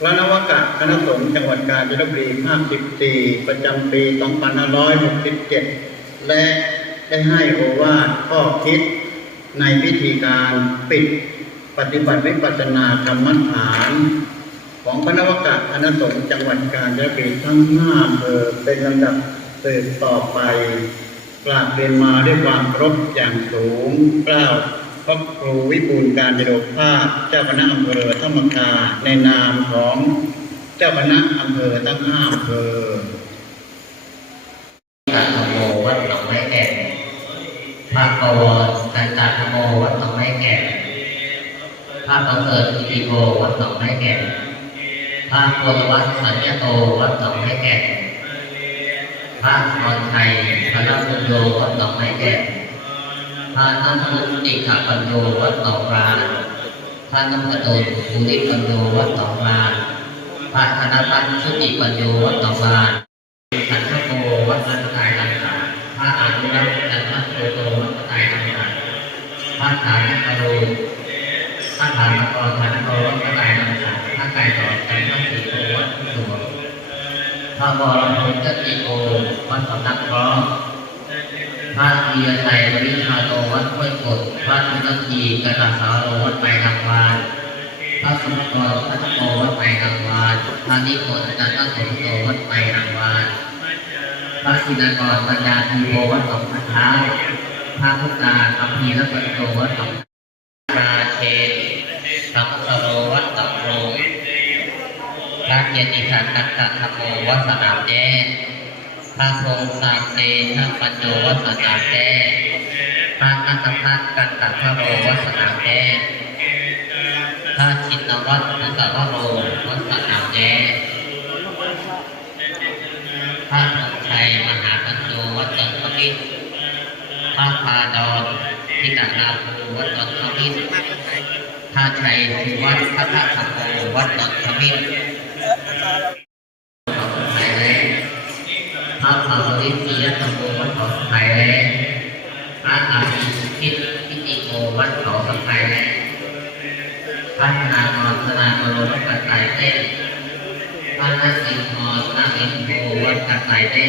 พระนวกะคณะสงฆ์จังหวัดกาญจนบุรี54ประจำปี 2567 และได้ให้โอวาทข้อคิดในพิธีการปิดปฏิบัติวิปัสสนากรรมฐาน ของพระนวกะคณะสงฆ์จังหวัดกาญจนบุรีทั้งห้าอำเภอเป็นลำดับสืบต่อไปกราบเรียนมาด้วยความเคารพอย่างสูงกล้าว พระครูวิบูลการจโดภาสเจ้าคณะอำเภอธรรมกาในนามของเจ้าคณะอำเภอทั้งห้าอำเภอตาธโมวัดหนองไม้แก่นพระกวรสันตาธโมวัดหนองไม้แก่นพระประเสริฐอิติโกวัดหนองไม้แก่นพระโพธิวัดสัญญโตวัดหนองไม้แก่นพระนอนไทยพระพุทโธวัดหนองไม้แก่น พระนัทมุติขปัญโยวัดหนองรานพระนัพดลภูริปัญโยวัดหนองราพระธนพัฒน์ชุติปัญโยวัดหนองราขันธโกวัดรัตายรังสรรค์พระอานุรักษ์จันทโกโตวัดตายรังสรรค์พระฐานกโรพระฐานกรฐานกรวัดตายรังสรรค์พระไก่ต่อใจนันทสีโกวัดสวงพระบรมพุทธติโกวัดสำนักร้อง ระเียชัยบริชาโตวัดห้วยกดพระธุนทีกระตาสาวโรวัดไปรางวานพระสมกรพระโมวัดไปรางวานพระนิโคตันทโสโตวัดไปรางวานพระศินกรปัญญาทีโพวัดสองพันท้าพระพุทธาอัมพีและปัญโตวัดสองราเชนสัมสโรวัดสองโรงพระเกียรติศักดิ์ตักกะธรรมโมวัดสนามแจ้ พระทรงสามเตชะปัญโยวัสนาแจ้พระนัตพัฒกันตะพระโรวัสนาแจ้พระชินวัตรพุทธวโรวัสนาแจ้พระธงชัยมหาปัญโยวัดดอนขมิ้นพระพาดอนทิตานาภูวัดดอนขมิ้นพระชัยสุวัดพระธาตุธรรมโวัดดอนขมิ้นเอาภิคิดพิติโกวัดเขาสงสัยแพระธนากรธนากรวัดปัจจัยเต้พระนักสิงห์นักสิงโหวัดกัดไตเต้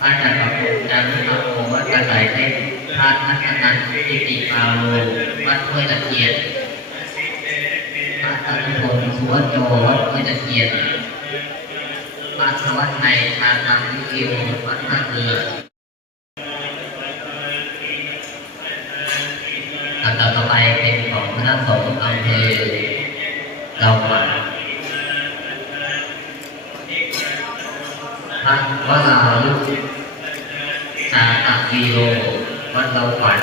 พระจักรพงศ์จันทร์โมวัดกัดไตเต้พระนักนันทิติปาโลวัดห้วยตะเคียนพระตันพลสุวัจโจวัดห้วยตะเคียนพระสวัสดิ์ในทางธรรมวิคิววัดท่าเรือ อันต่อไปเป็นของคณะสงฆ์อำเภอเรามาพระวราลุจาตวีโรวัดเราขวัญ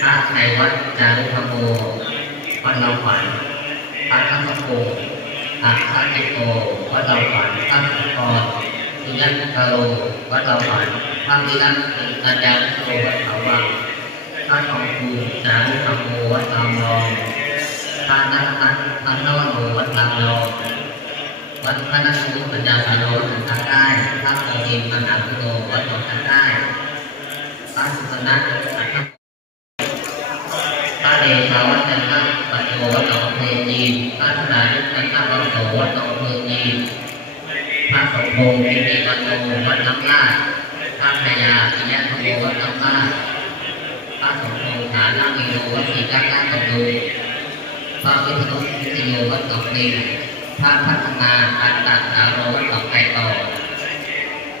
พระในวัดจารุธโมวัดเราขวัญพระทัพโกพระทัพโกวัดเราขวัญพระสุกรสุยันตโรวัดเราขวัญพระวิรัตอาจารย์โรวัดเขาวัง พระทองคูจารุธรรมโมวัดตามรองทานนักพันพันนวโนวัดลำโลวัดพระนักสุปัญญาสาโรวัดทางได้พระโมหินมหาพุโนวัดหนองทางได้พระสุสนัทสังฆพระเดชาวัดจันทร์ปัจโยวัดหนองเพลจีนพระธนายุทธจันทร์วัดโสวัดหนองเพลจีนพระสมพงษ์เอติวันโนวัดน้ำลาดพระพยาปิยะโมวัดน้ำลา ดพระสมพงษ์ฐานามีโรวัดศรีกังนาตโนพระวิทยุวิทยุวัดหนองลิงพระพัฒนาอันตัดสาโรวัดหนองไกต่อ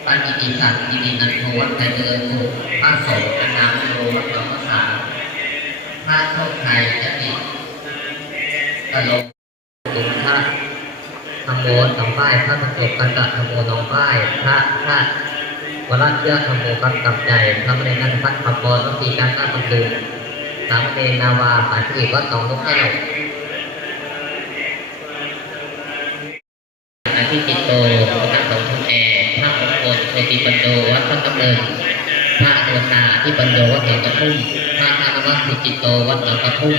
พระกิติศักดิ์กินันโทวัดไกเจริญสุขพระสงฆ์อนาโรวัดหนองภาษาพระโชคชัยจติตลกตุงพระธรรมโมหนองป้ายพระประจบกันตะธรรมโมนองป้ายพระพระ วรัตเชื้อธรรมโมกักับใจพระมณีนันพัฒน์ธรรมโมต้องตีการตั้งบำรุงสามเณรนาวาสายสิวัดหนองนกแก้วอาทิจิตโตพระสงฆ์คุณแอร์พระมงคลโชติปันโดวัดพระกำเนิดพระอนุตาที่ปันโดวัดหนองกระทุ่มพระพานุวัฒน์สุจิตโตวัดหนองกระทุ่ม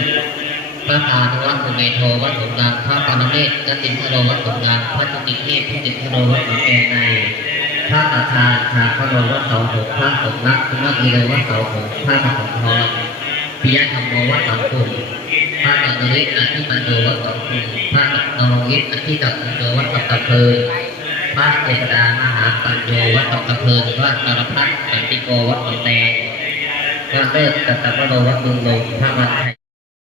พระพานุวัฒน์สุเมโทวัดหนองดังพระปานเมศกสินทโรวัดหนองดังพระจุติเทพพระจิตทโรวัดหนองแกใน พระอาชาชาพระโรวัดเสาหกพระสมนักพระนักวีรวัดเสาหกพระปฐมพรปิยธรรมโมวัดสังกุลพระนริศอธิปันโดวัดสังคุพระนรงฤทธิ์อธิตักคุโดวัดสังกะเพลิพระเจษดามหาปัญโยวัดสังกะเพลิพระสารพัดสันติโกวัดสัแตงพระเลิศกัตตะวโรวัดดุงลงพระวันชัย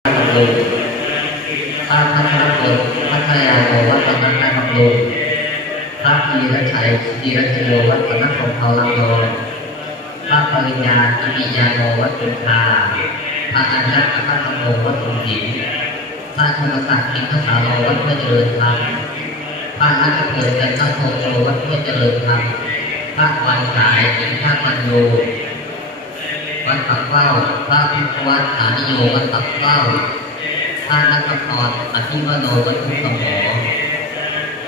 วัดดุงลง วีรชัยกีรชโยวัดสังฆสงฆ์เขาลังโดนพระปริญญาอิมิยาโนวัดจุฬาพระอัญญะพระธรรมโมวัดสุหินพระธรรมศักดิ์อินทสาโรวัดเพื่อเจริญธรรมพระนักเกิดจันทโทโชวัดเพื่อเจริญธรรมพระวันสายอินทปัญโยวัดปักเป้าพระพิพวัตสานิโยวัดปักเป้าพระนักพรอธิวโนวัดทุกขหมอพ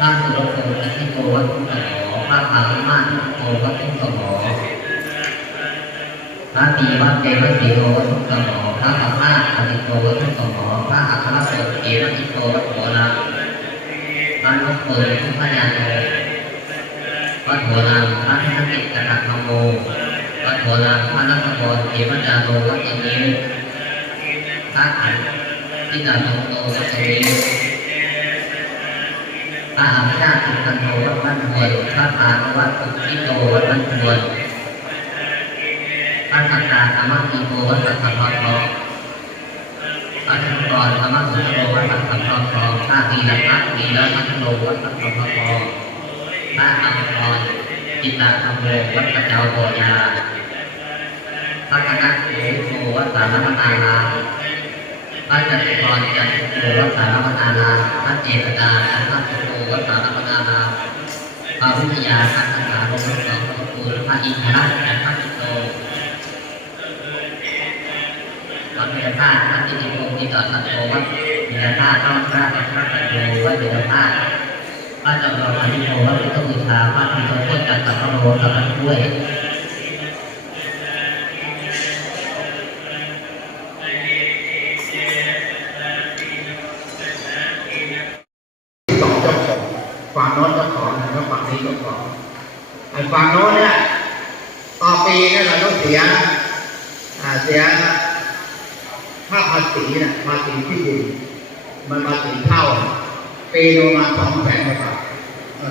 ระสุรพงศ์อธิโยวัดทุกขหมอพระปารุมาทุกโมวัดทุกขหมอพระปีวัดเทวสีโลวัตถุสมอพระสัมมาอติโตวัตถุสมอพระอัครโสเอวติโตวัตถุโราพระนุเปิดทุกพยาโนวัดโหราพระธนกิจกระธรรมโมวัดโหราพระนักบอลเอวจาโนวัดตนิ้วพระอันทิตาโตวัดตนิ้ว พระอภิชาติตันโทวัดบ้านทวนพระพานวัดสุขิโตวัดบ้านทวนพระสักการธรรมทีโกวัดสัทธรทองพระชุกรธรรมสุโรวัดสัทธรทองพระทีละพระทีละพัทโลวัดสัทธรทองพระอัมพรจิตตาธรรมโมวัดกระเจ้าโบยาพระคณะโสโกวัดสารมตาราพระจัตุพรจันทโกวัดสารมตาราพระเจษดาจันทสุ วัดสารมนารามพระวิทยาทัตถาโรมสองพระคุณพระอินทรจันทจิตโตวัดเดียร์ธาตุวัดที่ดิพงศ์ที่ต่อสัตโตวัดเบียร์ธาตุต้องพระพระพระปัญโตวัดเบียร์ธาตุพระจำลองอธิโยวัดพุทธบูชาพระพิมพ์โคตรจักรสัพพโรสัพพด้วย สองเจ้าของฝั่งโน้นเจ้าของแล้วฝั่งนี้เจ้าของไอ้ฝั่งโน้นเนี่ยต่อปีเนี่ยเราต้องเสียอ่าเสียค่าภาษีนะภาษีที่ดิน มันภาษีเท่าปีหนึงมาสองแสนกว่าบาท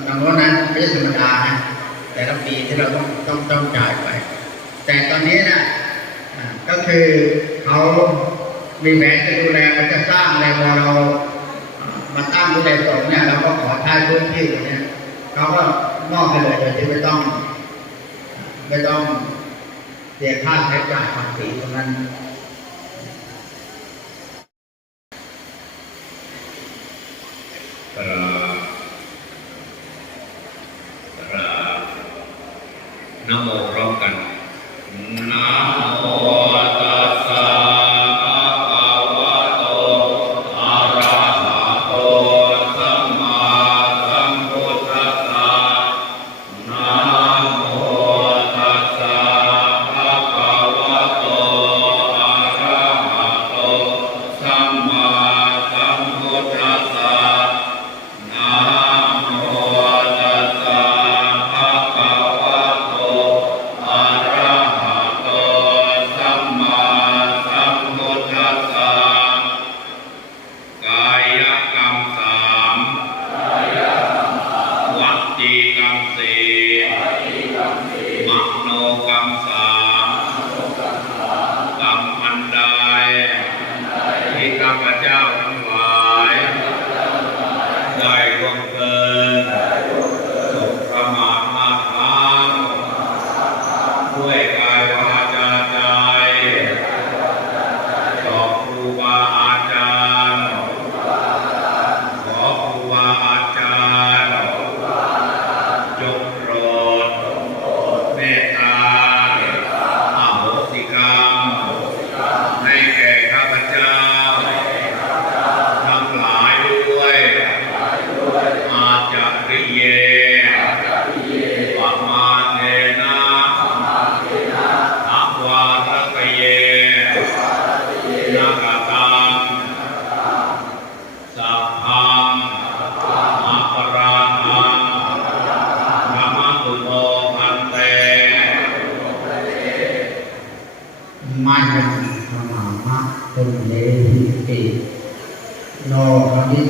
ตรงโน้นนั้นไม่ใช่ธรรมดานะแต่ละปีที่เราต้องต้องต้องจ่ายไป แต่ตอนนี้นะอ่าก็คือเขามีแผนจะดูแลมันจะสร้างอะไรพอเรามาตั้งวิเลสงเนี่ยเราก็ขอใช้พื้นที่ตรงเนี้ยเขาก็มอบไปเลยโดยที่ไม่ต้อง ไม่ต้องเสียค่าใช้จ่ายภาษีตรงนั้น กรา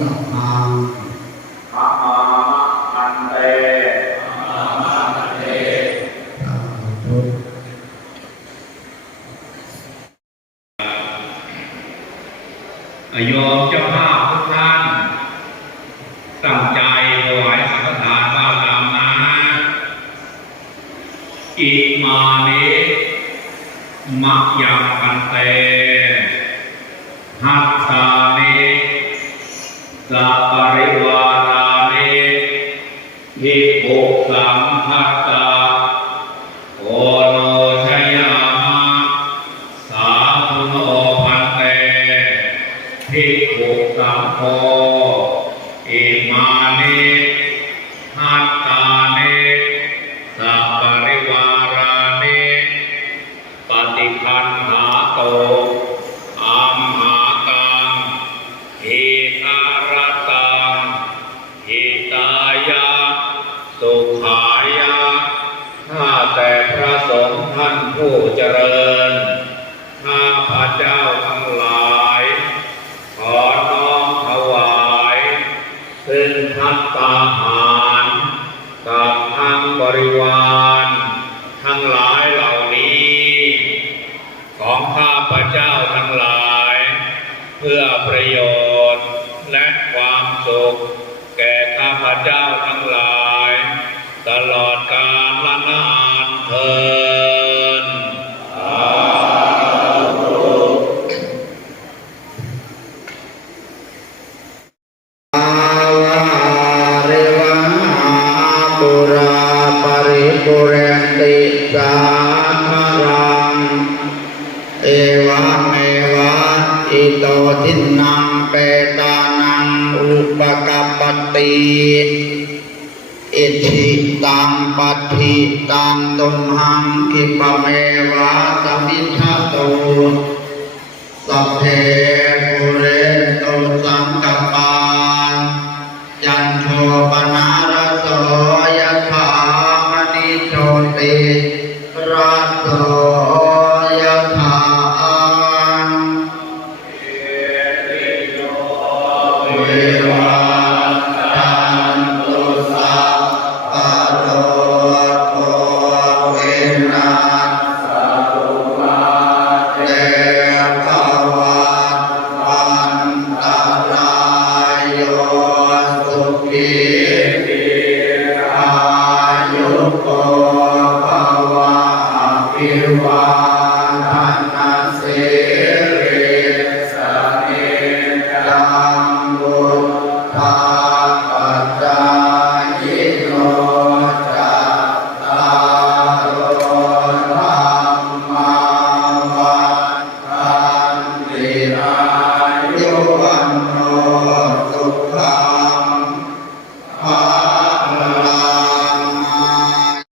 สัพพังมะมามะอันเตสาธุโยมเจ้าภาพทุกท่านตั้งใจถวายสังฆทานบ้าตามนะอิมานิมะยังกันเตหัต ผู้เจริญข้าพระเจ้าทั้งหลาย ขอน้อมถวายซึ่งพัตตาหารกับทั้งบริวารทั้งหลายเหล่านี้ ของข้าพระเจ้าทั้งหลาย เพื่อประโยชน์ิตังตุมหังคิปเมวะตมิทาตุสัพเพปุเรตุสังกปาจันโทปนา